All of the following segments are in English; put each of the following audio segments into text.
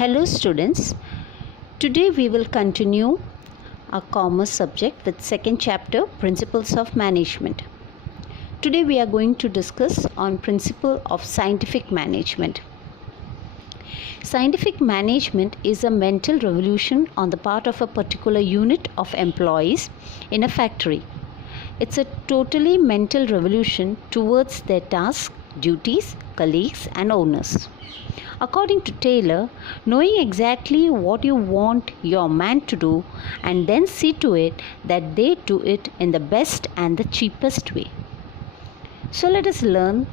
Hello students, today we will continue our commerce subject with second chapter, Principles of Management. Today we are going to discuss on principle of scientific management. Scientific management is a mental revolution on the part of a particular unit of employees in a factory. It's a totally mental revolution towards their tasks, duties, colleagues and owners. According to Taylor, knowing exactly what you want your man to do and then see to it that they do it in the best and the cheapest way. So let us learn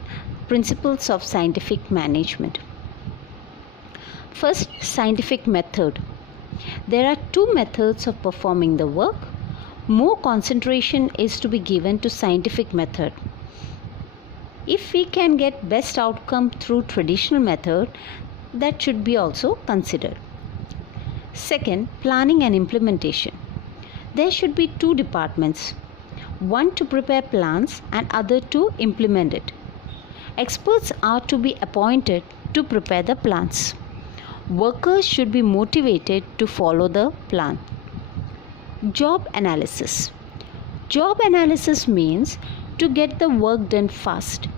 principles of scientific management. First, scientific method. There are two methods of performing the work. More concentration is to be given to scientific method. If we can get best outcome through traditional method, that should be also considered. Second, planning and implementation. There should be two departments, one to prepare plans and other to implement it. Experts are to be appointed to prepare the plans. Workers should be motivated to follow the plan. Job analysis. Job analysis means to get the work done fast,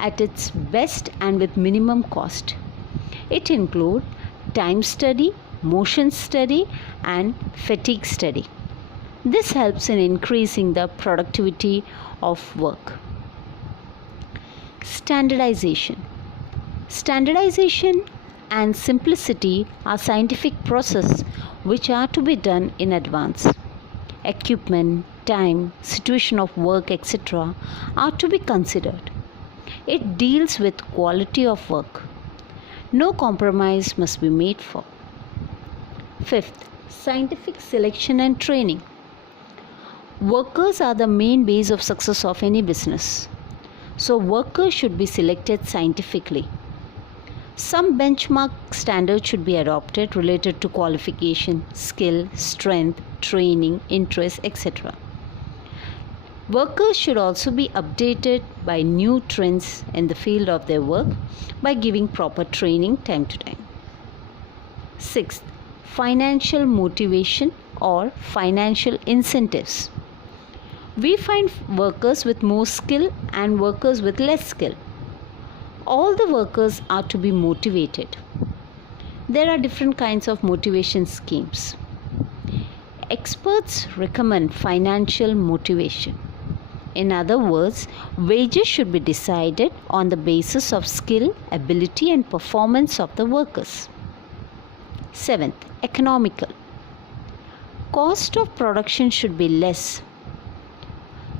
at its best and with minimum cost. It includes time study, motion study and fatigue study. This helps in increasing the productivity of work. Standardization. Standardization and simplicity are scientific processes which are to be done in advance. Equipment, time, situation of work, etc. are to be considered. It deals with quality of work. No compromise must be made for. Fifth, scientific selection and training. Workers are the main base of success of any business. So workers should be selected scientifically. Some benchmark standards should be adopted related to qualification, skill, strength, training, interest, etc. Workers should also be updated by new trends in the field of their work by giving proper training time to time. Sixth, financial motivation or financial incentives. We find workers with more skill and workers with less skill. All the workers are to be motivated. There are different kinds of motivation schemes. Experts recommend financial motivation. In other words, wages should be decided on the basis of skill, ability and performance of the workers. Seventh, economical. Cost of production should be less.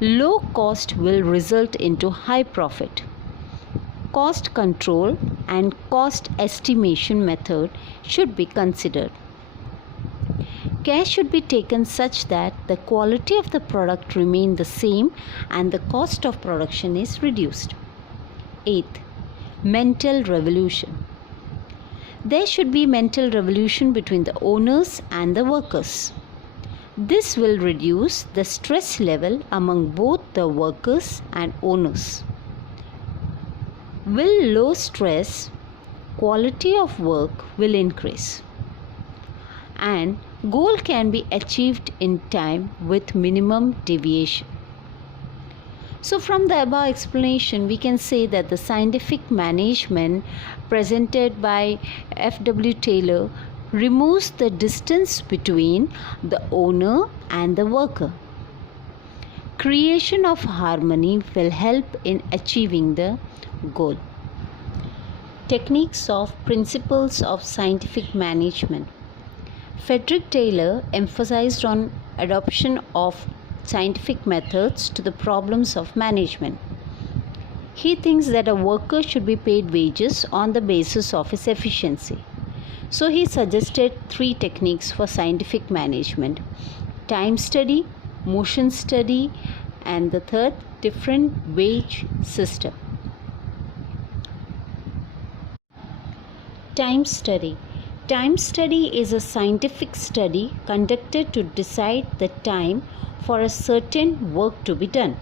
Low cost will result into high profit. Cost control and cost estimation method should be considered. Care should be taken such that the quality of the product remain the same and the cost of production is reduced. Eighth, mental revolution. There should be mental revolution between the owners and the workers. This will reduce the stress level among both the workers and owners. With low stress, quality of work will increase and goal can be achieved in time with minimum deviation. So from the above explanation, we can say that the scientific management presented by F.W. Taylor removes the distance between the owner and the worker. Creation of harmony will help in achieving the goal. Techniques of principles of scientific management. Frederick Taylor emphasized on adoption of scientific methods to the problems of management. He thinks that a worker should be paid wages on the basis of his efficiency. So he suggested three techniques for scientific management: time study, motion study, and the third, different wage system. Time study. Time study is a scientific study conducted to decide the time for a certain work to be done.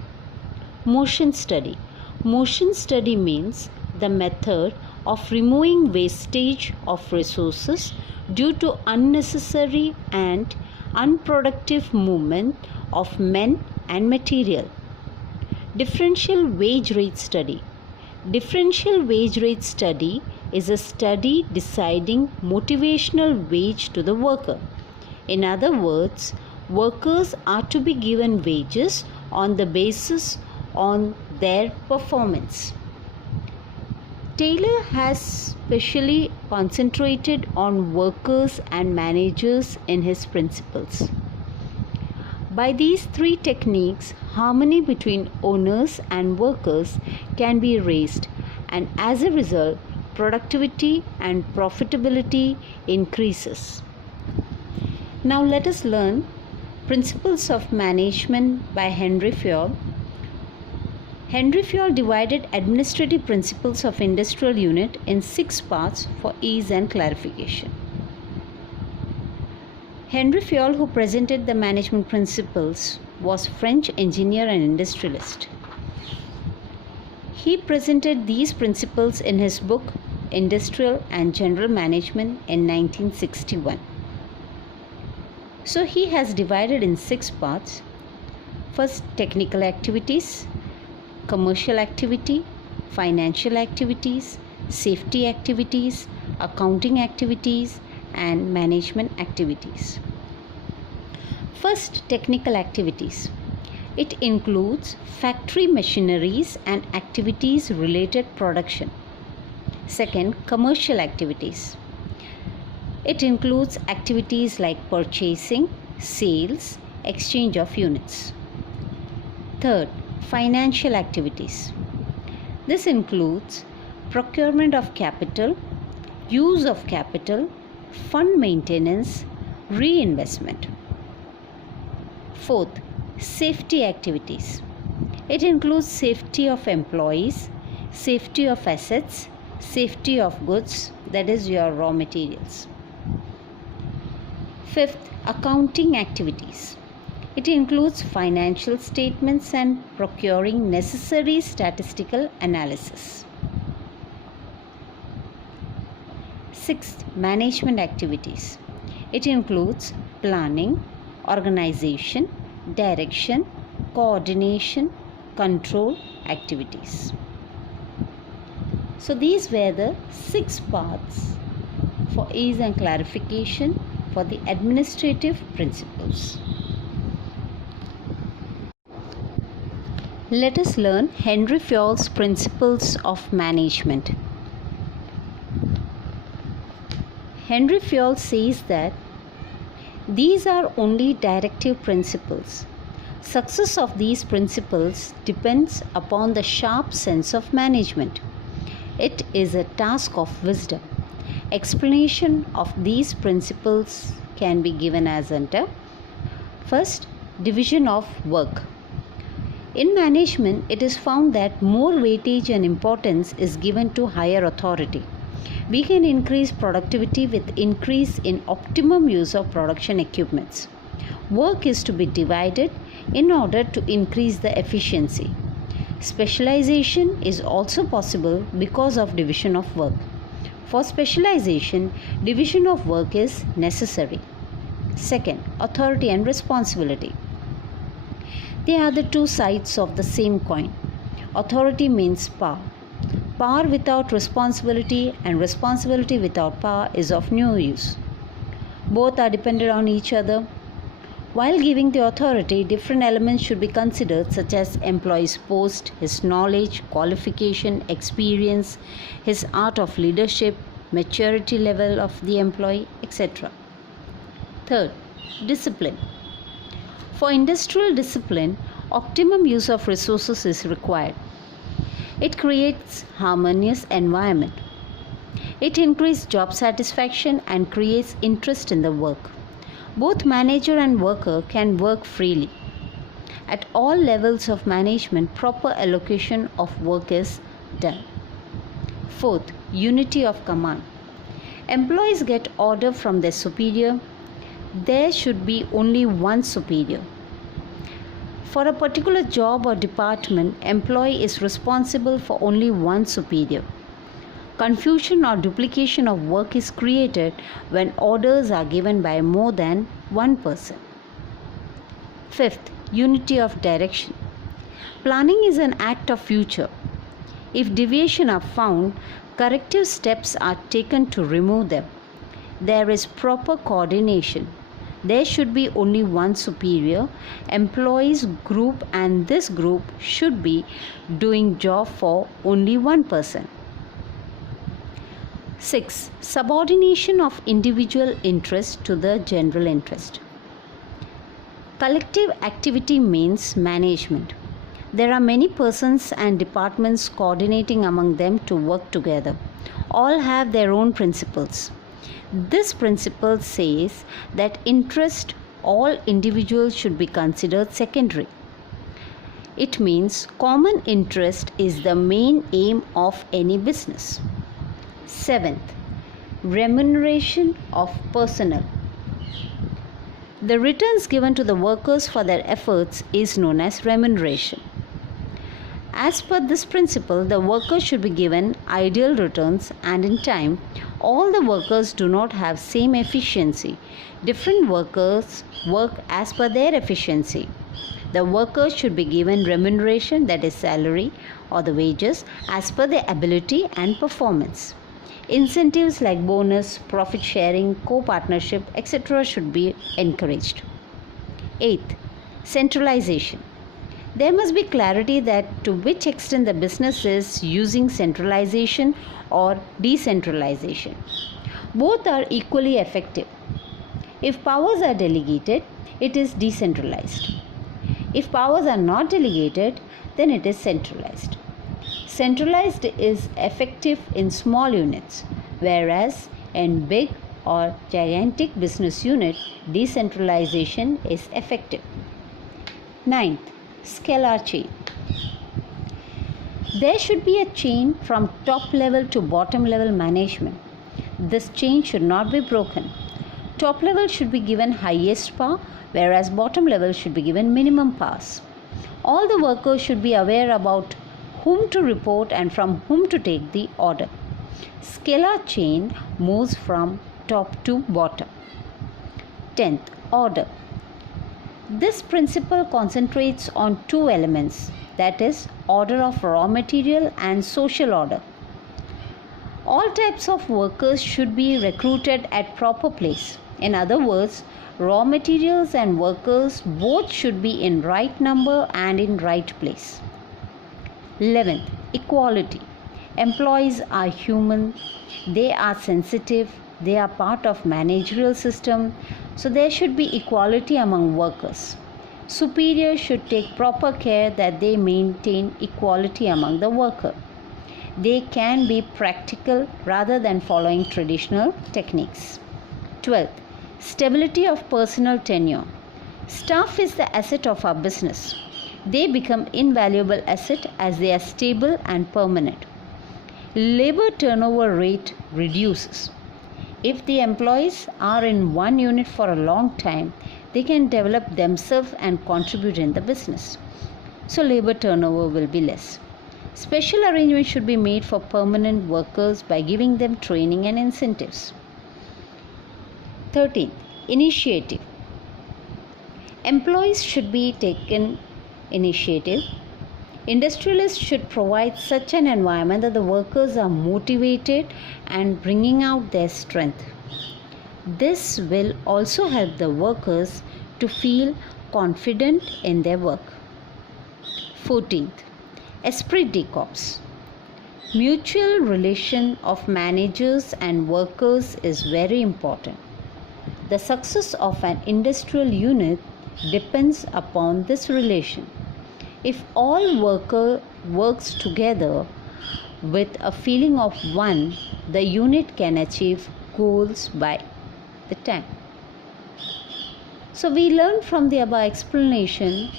Motion study. Motion study means the method of removing wastage of resources due to unnecessary and unproductive movement of men and material. Differential wage rate study. Differential wage rate study is a study deciding motivational wage to the worker. In other words, workers are to be given wages on the basis on their performance. Taylor has specially concentrated on workers and managers in his principles. By these three techniques, harmony between owners and workers can be raised, and as a result, productivity and profitability increases. Now let us learn Principles of Management by Henry Fayol. Henry Fayol divided administrative principles of industrial unit in 6 parts for ease and clarification. Henry Fayol, who presented the management principles, was French engineer and industrialist. He presented these principles in his book Industrial and General Management in 1961. So he has divided in 6 parts. First, technical activities, commercial activity, financial activities, safety activities, accounting activities, and management activities. First, technical activities. It includes factory machineries and activities related production. Second, commercial activities. It includes activities like purchasing, sales, exchange of units. Third, financial activities. This includes procurement of capital, use of capital, fund maintenance, reinvestment. Fourth, safety activities. It includes safety of employees, safety of assets, safety of goods, that is your raw materials. Fifth, accounting activities. It includes financial statements and procuring necessary statistical analysis. Sixth, management activities. It includes planning, organization, direction, coordination, control activities. So these were the 6 parts for ease and clarification for the administrative principles. Let us learn Henry Fayol's principles of management. Henry Fayol says that these are only directive principles. Success of these principles depends upon the sharp sense of management. It is a task of wisdom. Explanation of these principles can be given as under. First, division of work. In management, it is found that more weightage and importance is given to higher authority. We can increase productivity with increase in optimum use of production equipments. Work is to be divided in order to increase the efficiency. Specialization is also possible because of division of work. For specialization, division of work is necessary. Second, authority and responsibility. They are the two sides of the same coin. Authority means power. Power without responsibility and responsibility without power is of no use. Both are dependent on each other. While giving the authority, different elements should be considered, such as employee's post, his knowledge, qualification, experience, his art of leadership, maturity level of the employee, etc. Third, discipline. For industrial discipline, optimum use of resources is required. It creates harmonious environment. It increases job satisfaction and creates interest in the work. Both manager and worker can work freely. At all levels of management, proper allocation of work is done. Fourth, unity of command. Employees get order from their superior. There should be only one superior. For a particular job or department, employee is responsible for only one superior. Confusion or duplication of work is created when orders are given by more than one person. Fifth, unity of direction. Planning is an act of future. If deviations are found, corrective steps are taken to remove them. There is proper coordination. There should be only one superior, employees group, and this group should be doing job for only one person. 6. Subordination of individual interest to the general interest. Collective activity means management. There are many persons and departments coordinating among them to work together. All have their own principles. This principle says that all individuals should be considered secondary. It means common interest is the main aim of any business. 7th, remuneration of personnel. The returns given to the workers for their efforts is known as remuneration. As per this principle, the workers should be given ideal returns and in time. All the workers do not have same efficiency. Different workers work as per their efficiency. The workers should be given remuneration, that is salary or the wages, as per their ability and performance. Incentives like bonus, profit sharing, co-partnership, etc. should be encouraged. 8th, centralization. There must be clarity that to which extent the business is using centralization or decentralization. Both are equally effective. If powers are delegated, it is decentralized. If powers are not delegated, then it is centralized. Centralized is effective in small units, whereas in big or gigantic business unit, decentralization is effective. 9th, scalar chain. There should be a chain from top level to bottom level management. This chain should not be broken. Top level should be given highest power, whereas bottom level should be given minimum powers. All the workers should be aware about whom to report and from whom to take the order. Scalar chain moves from top to bottom. 10th, order. This principle concentrates on two elements, that is, order of raw material and social order. All types of workers should be recruited at proper place. In other words, raw materials and workers both should be in right number and in right place. 11th, equality. Employees are human, they are sensitive, they are part of managerial system, so there should be equality among workers. Superiors should take proper care that they maintain equality among the worker. They can be practical rather than following traditional techniques. 12th, stability of personal tenure. Staff is the asset of our business. They become invaluable asset as they are stable and permanent. Labor turnover rate reduces. If the employees are in one unit for a long time, they can develop themselves and contribute in the business. So labor turnover will be less. Special arrangements should be made for permanent workers by giving them training and incentives. 13th, initiative. Employees should be taken initiative. Industrialists should provide such an environment that the workers are motivated and bringing out their strength. This will also help the workers to feel confident in their work. 14th, esprit de corps. Mutual relation of managers and workers is very important. The success of an industrial unit depends upon this relation. If all works together with a feeling of one, the unit can achieve goals by the time. So we learned from the above explanation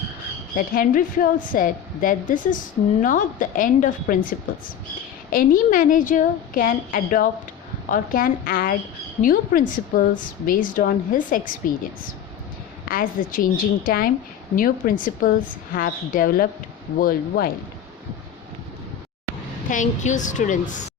that Henry Fayol said that this is not the end of principles. Any manager can adopt or can add new principles based on his experience. As the changing time, new principles have developed worldwide. Thank you, students.